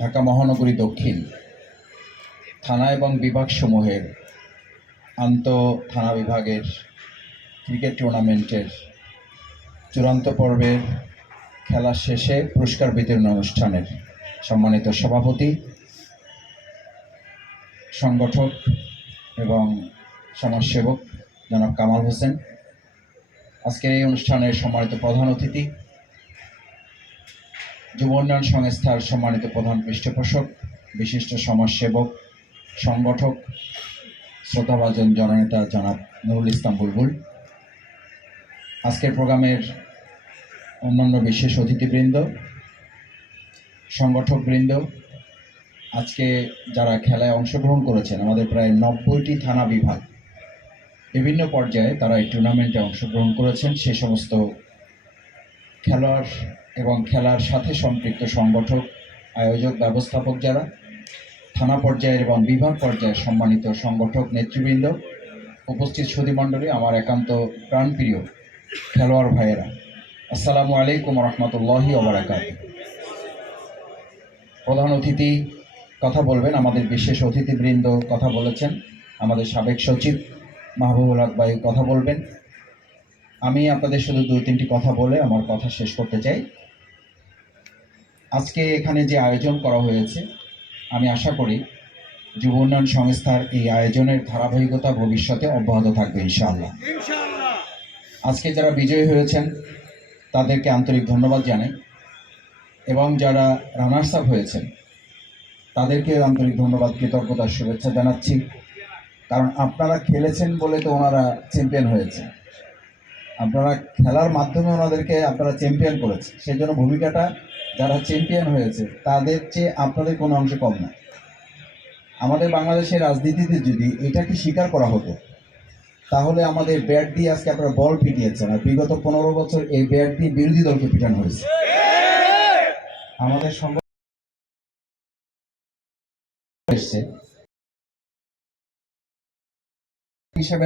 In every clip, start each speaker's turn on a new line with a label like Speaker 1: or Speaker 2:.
Speaker 1: ঢাকা মহানগরী দক্ষিণ থানা এবং বিভাগসমূহের আন্ত থানা বিভাগের ক্রিকেট টুর্নামেন্টের চূড়ান্ত পর্বের খেলা শেষে পুরস্কার বিতরণ অনুষ্ঠানের সম্মানিত সভাপতি, সংগঠক এবং সমাজসেবক জনাব কামাল হোসেন। আজকের এই অনুষ্ঠানের সম্মানিত প্রধান অতিথি যুব উন্নয়ন সংস্থার সম্মানিত প্রধান পৃষ্ঠপোষক, বিশিষ্ট সমাজসেবক, সংগঠক শ্রোতাভাজন জননেতা জনাব নুরুল ইসলাম বুলবুল। আজকের প্রোগ্রামের অন্যান্য বিশেষ অতিথিবৃন্দ, সংগঠকবৃন্দ, আজকে যারা খেলায় অংশগ্রহণ করেছেন, আমাদের প্রায় নব্বইটি থানা বিভাগ, বিভিন্ন পর্যায়ে তারা এই টুর্নামেন্টে অংশগ্রহণ করেছেন। সে সমস্ত খেলোয়াড় এবং খেলার সাথে সম্পৃক্ত সংগঠক, আয়োজক, ব্যবস্থাপক যারা, থানা পর্যায়ের এবং বিভাগ পর্যায়ের সম্মানিত সংগঠক নেতৃবৃন্দ উপস্থিত সুধীমণ্ডলী, আমার একান্ত প্রাণপ্রিয় খেলোয়াড় ভাইয়েরা। আসসালামু আলাইকুম রহমতুল্লাহি ওবরাকাত প্রধান অতিথি কথা বলবেন, আমাদের বিশেষ অতিথিবৃন্দ কথা বলেছেন, আমাদের সাবেক সচিব মাহবুবুল হক কথা বলবেন। আমি আপনাদের শুধু দুই তিনটি কথা বলে আমার কথা শেষ করতে চাই। আজকে এখানে যে আয়োজন করা হয়েছে আমি আশা করি যুব উন্নয়ন সংস্থার এই আয়োজনের ধারাবাহিকতা ভবিষ্যতে অব্যাহত থাকবে ইনশাআল্লাহ। আজকে যারা বিজয়ী হয়েছেন তাদেরকে আন্তরিক ধন্যবাদ জানাই। এবং যারা রানার্স আপ হয়েছেন তাদেরকে আন্তরিক ধন্যবাদ কৃতজ্ঞতার শুভেচ্ছা জানাচ্ছি। কারণ আপনারা খেলেছেন বলে তো ওনারা চ্যাম্পিয়ন হয়েছে আপনারা খেলার মাধ্যমে ওনাদেরকে আপনারা চ্যাম্পিয়ন করেছে সেই জন্য ভূমিকাটা যারা চ্যাম্পিয়ন হয়েছে, তাদের চেয়ে আপনাদের কোনো অংশ কম না। আমাদের বাংলাদেশের রাজনীতিতে যদি এটাকে স্বীকার করা হতো, তাহলে আমাদের ব্যাট দিয়ে আজকে আপনারা বল পিটিয়েছেন আর বিগত পনেরো বছর এই ব্যাট দিয়ে বিরোধী দলকে পিটানো হয়েছে। আমাদের সঙ্গে এসছে। হিসেবে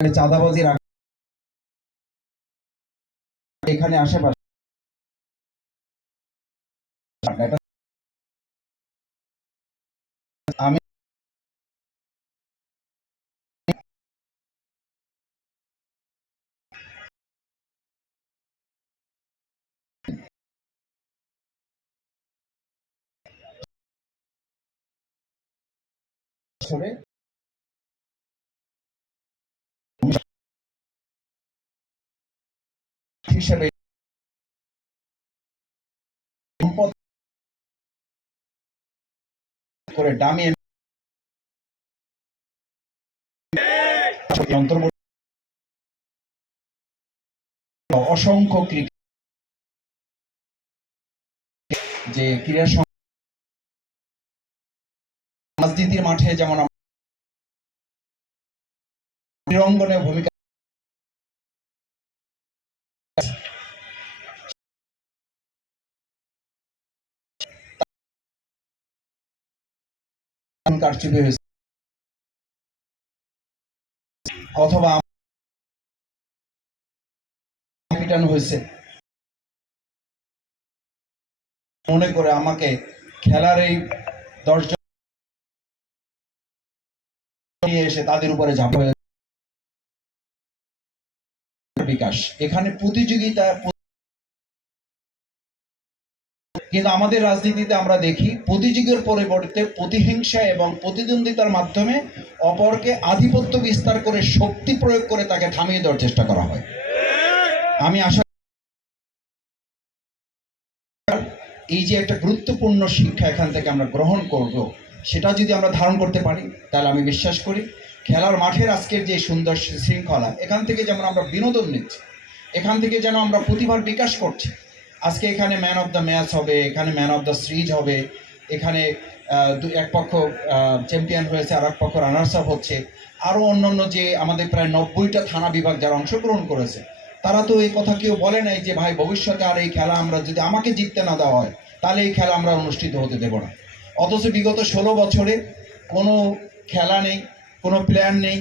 Speaker 1: চাঁদাবাজির এখানে আশেপাশে আমি বছরে হিসেবে করে অন্তর্বর্তী অসংখ্য যে ক্রীড়া রাজনীতির মাঠে যেমন ক্রীড়াঙ্গনে ভূমিকা কারচুপি হয়েছে। অথবা পিটানো হয়েছে। মনে করে আমাকে খেলার এই দশজন এসে তাদের উপরে ঝাঁপায় বিকাশ। এখানে প্রতিযোগিতা কিন্তু আমাদের রাজনীতিতে আমরা দেখি প্রতিযোগের পরিবর্তে প্রতিহিংসা এবং প্রতিদ্বন্দ্বিতার মাধ্যমে অপরকে আধিপত্য বিস্তার করে শক্তি প্রয়োগ করে তাকে থামিয়ে দেওয়ার চেষ্টা করা হয়। আমি আশা এই যে একটা গুরুত্বপূর্ণ শিক্ষা এখান থেকে আমরা গ্রহণ করব, সেটা যদি আমরা ধারণ করতে পারি, তাহলে আমি বিশ্বাস করি খেলার মাঠের আজকের যে সুন্দর শৃঙ্খলা, এখান থেকে যেমন আমরা বিনোদন নিচ্ছি, এখান থেকে যেন আমরা প্রতিভার বিকাশ করছি আজকে এখানে ম্যান অফ দ্য ম্যাচ হবে, এখানে ম্যান অফ দ্য সিরিজ হবে, এখানে এক পক্ষ চ্যাম্পিয়ন হয়েছে, আর এক পক্ষ রানার্স আপ হচ্ছে। আরও অন্যান্য যে আমাদের প্রায় নব্বইটা থানা বিভাগ যারা অংশগ্রহণ করেছে, তারা তো এই কথা কেউ বলে নাই যে, ভাই, ভবিষ্যতে আর এই খেলা আমরা যদি আমাকে জিততে না দেওয়া হয়, তাহলে এই খেলা আমরা অনুষ্ঠিত হতে দেব না। অথচ বিগত ষোলো বছরে কোনো খেলা নেই, কোনো প্ল্যান নেই,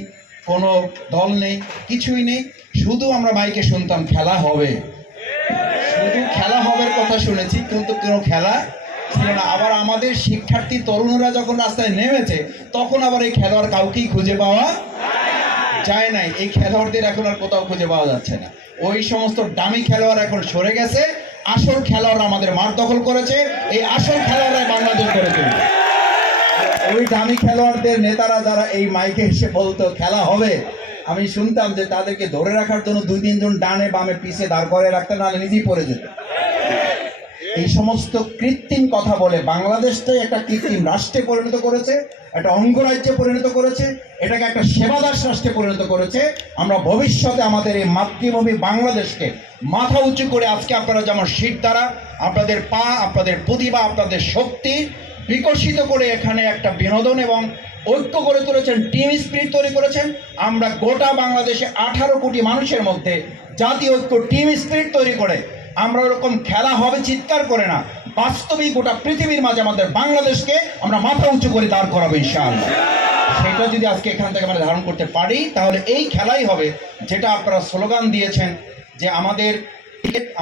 Speaker 1: কোনো দল নেই, কিছুই নেই। শুধু আমরা মাইকে শুনতাম, খেলা হবে। শুধু খেলা হবার কথা শুনেছি, কিন্তু কোনো খেলা ছিল না। আবার আমাদের শিক্ষার্থী তরুণরা যখন রাস্তায় নেমেছে, তখন আবার এই খেলোয়াড় কাউকেই খুঁজে পাওয়া যায় নাই। এই খেলোয়াড়দের এখন আর কোথাও খুঁজে পাওয়া যাচ্ছে না। ওই সমস্ত দামি খেলোয়াড় এখন সরে গেছে। আসল খেলোয়াড় আমাদের মাঠ দখল করেছে। এই আসল খেলোয়াড়রা বাংলাদেশ করে তুলবে। ওই দামি খেলোয়াড়দের নেতারা যারা এই মাইকে এসে বলতো, খেলা হবে। আমি শুনতাম যে তাদেরকে ধরে রাখার জন্য দুই তিনজন ডানে বামে পিছে দাঁড় করে রাখতে নাহলে নিজেই পড়ে যেত। এই সমস্ত কৃত্রিম কথা বলে বাংলাদেশটাই একটা কৃত্রিম রাষ্ট্রে পরিণত করেছে, একটা অঙ্গরাজ্যে পরিণত করেছে, এটাকে একটা সেবাদাস রাষ্ট্রে পরিণত করেছে। আমরা ভবিষ্যতে আমাদের এই মাতৃভূমি বাংলাদেশকে মাথা উঁচু করে আজকে আপনারা যেমন শীত দ্বারা আপনাদের পা, আপনাদের প্রতিভা, আপনাদের শক্তি বিকশিত করে এখানে একটা বিনোদন এবং ঐক্য করে তুলেছেন টিম স্পিরিট তৈরি করেছেন। আমরা গোটা বাংলাদেশে আঠারো কোটি মানুষের মধ্যে জাতীয় ঐক্য টিম স্পিরিট তৈরি করে। আমরা ওরকম খেলা হবে চিৎকার করে না। বাস্তবিক গোটা পৃথিবীর মাঝে আমাদের বাংলাদেশকে আমরা মাথা উঁচু করে দাঁড় করাবো ইনশাআল্লাহ। সেটা যদি আজকে এখান থেকে আমরা ধারণ করতে পারি, তাহলে এই খেলাই হবে যেটা আপনারা স্লোগান দিয়েছেন যে আমাদের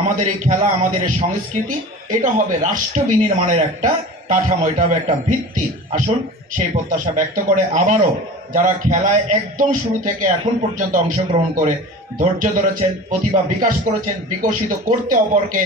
Speaker 1: আমাদের এই খেলা, আমাদের এই সংস্কৃতি, এটা হবে রাষ্ট্র বিনির্মাণের একটা কাঠামো, এটা হবে একটা ভিত্তি। আসুন সেই প্রত্যাশা ব্যক্ত করে আবারও যারা খেলায় একদম শুরু থেকে এখন পর্যন্ত অংশগ্রহণ করে ধৈর্য ধরেছেন, প্রতিভা বিকাশ করেছেন, বিকশিত করতে অপরকে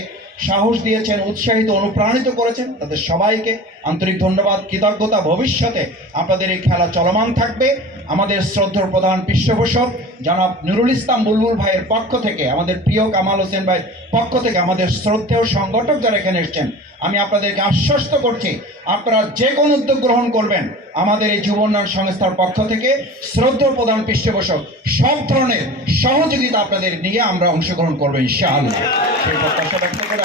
Speaker 1: সাহস দিয়েছেন, উৎসাহিত, অনুপ্রাণিত করেছেন, তাদের সবাইকে আন্তরিক ধন্যবাদ, কৃতজ্ঞতা, ভবিষ্যতে আপনাদের এই খেলা চলমান থাকবে। আমাদের শ্রদ্ধর প্রধান পৃষ্ঠপোষক জনাব নুরুল ইসলাম বুলবুল ভাইয়ের পক্ষ থেকে, আমাদের প্রিয় কামাল হোসেন ভাইয়ের পক্ষ থেকে আমাদের শ্রদ্ধেয় সংগঠক যারা এখানে এসছেন, আমি আপনাদেরকে আশ্বস্ত করছি, আপনারা যে কোনো উদ্যোগ গ্রহণ করবেন আমাদের এই যুব সংস্থার পক্ষ থেকে শ্রদ্ধ প্রধান পৃষ্ঠপোষক, সব ধরনের সহযোগিতা আপনাদের নিয়ে আমরা অংশগ্রহণ করব ইনশাআল্লাহ। সেই প্রত্যাশা ব্যক্ত করে